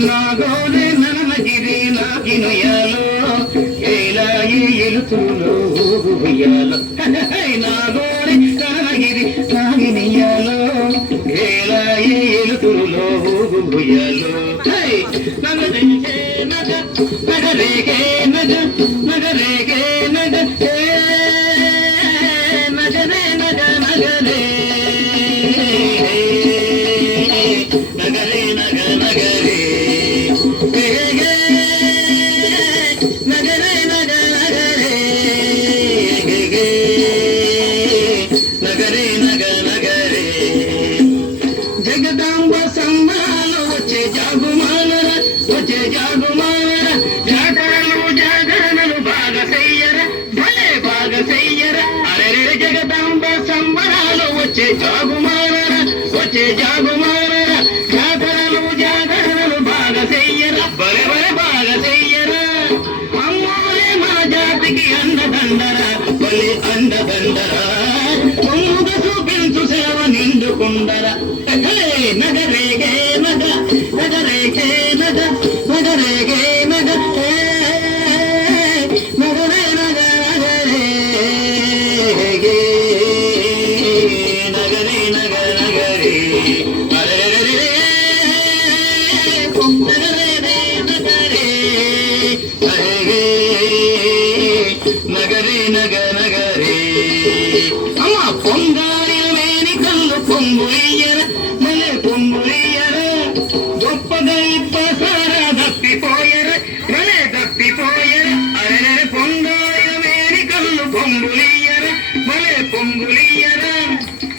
నాగోనే ననగిరి నాగినయాలో కేలాయి ఎలుతులో ఉయ్యాలో నాగోనే ననగిరి నాగినయాలో కేలాయి ఎలుతులో ఉయ్యాలో నగరేగే నగ నగరేగే నగ నగరేగే నగ నగరే నగ నగరే నగరే నగ నగరే నగరే నగ నగరే జగదాంబ సంబాలో వచ్చే జాగుమానర జాతరలు జాగరణలు బాగా చెయ్యర భలే బాగా చెయ్యర అరే జగదాంబ సంబరాలు వచ్చే జాగుమానర జాతరలు జాగరణలు బాగా చెయ్యర భలే భలే బాగా చెయ్యర అమ్మోరే మా జాతికి అండదండర భలే అండదండర తొమ్ముగ చూపించు సేవ నిండుకుండర నగరేగే నగ నగరేగే నగ నగరేగే నగ నగరే నగ నగరే నగరే నగ నగరే నగరే నగ నగరే అమ్మ పొంగాలి మేని కళ్ళు పొంగులియ్యర మళ్ళీ పొంగులియ్యర గొప్పగా ఇప్పసారా దప్పిపోయర మళ్ళీ దప్పిపోయర అరే పొంగాలి మేని కళ్ళు పొంగులియ్యర మళ్ళీ పొంగులియ్యర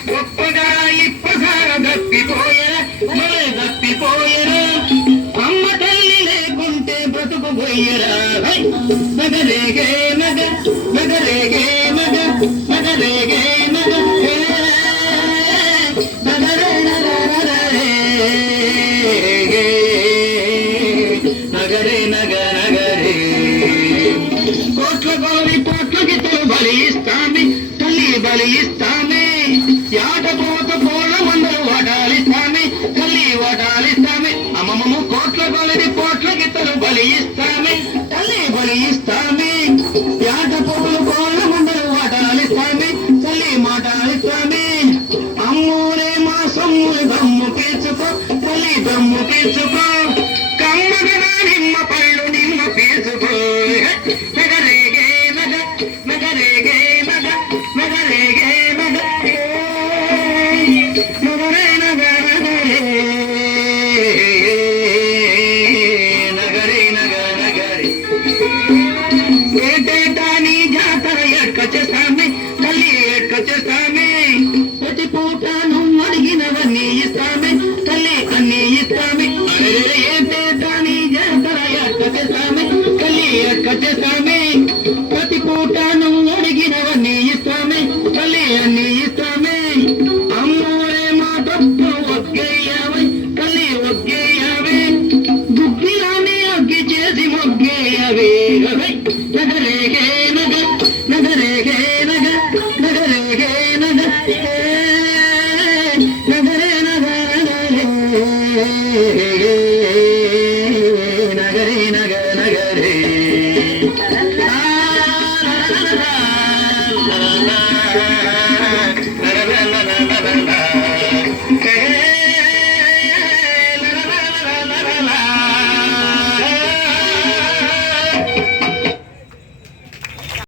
గొప్పగా ఇప్పసారా దప్పిపోయర మళ్ళీ దప్పిపోయర అమ్మ తల్లి లేకుంటే బ్రతుకు పోయరా నగరేగే నగ నగరేగే నగ నగరేగే నగ నగరే నగరే నగ నగరే కోట్ల గోలి పోట్ల గిత్తలు బలిస్తామే తల్లి బలిస్తామే యాటపోత పోల మందలు వడాలిస్తామే తల్లి వడాలిస్తామే అమ్మమ్మ కోట్ల గోలిని పోట్ల గిత్తలు బలిస్తామే తల్లి బలిస్తామే యాటపోలు కోళ్ళ మందలు వడాలిస్తామే తల్లి మాటాలిస్తామే అమ్మూరే మా సొమ్ములు దమ్ము పీల్చుకో తల్లి దమ్ము పీల్చుకో కమ్మగన నిమ్మ పళ్ళు నిమ్మ పీల్చుకో నగరేగే నగ నగరేగే నగ నగరేగే నగ నగరే నగ నగరే నగ నగరే ఏటేటా నీ జాతర ఎక్కచేస్తామే తల్లి ఎక్కచేస్తామే ప్రతి పూట నువ్వు అడిగినవన్నీ ఇస్తామే తల్లి అన్నీ ఇస్తామే అరే ఏటేటా నీ జాతర ఎక్కచేస్తామే తల్లి ఎక్కచేస్తామే ప్రతి పూట నువ్వు అడిగినవన్నీ ఇస్తామే తల్లి అన్నీ ఇస్తామే అమ్మోరే మా తప్పు ఒగ్గేయావే తల్లి ఒగ్గేయావే గుగ్గిలాన్ని అగ్గి చేసి మొగ్గేయవే నగరేగే నగ నగరేగే నగ నగరేగే నగ నగరే నగ నగరే నగరే నగ నగరే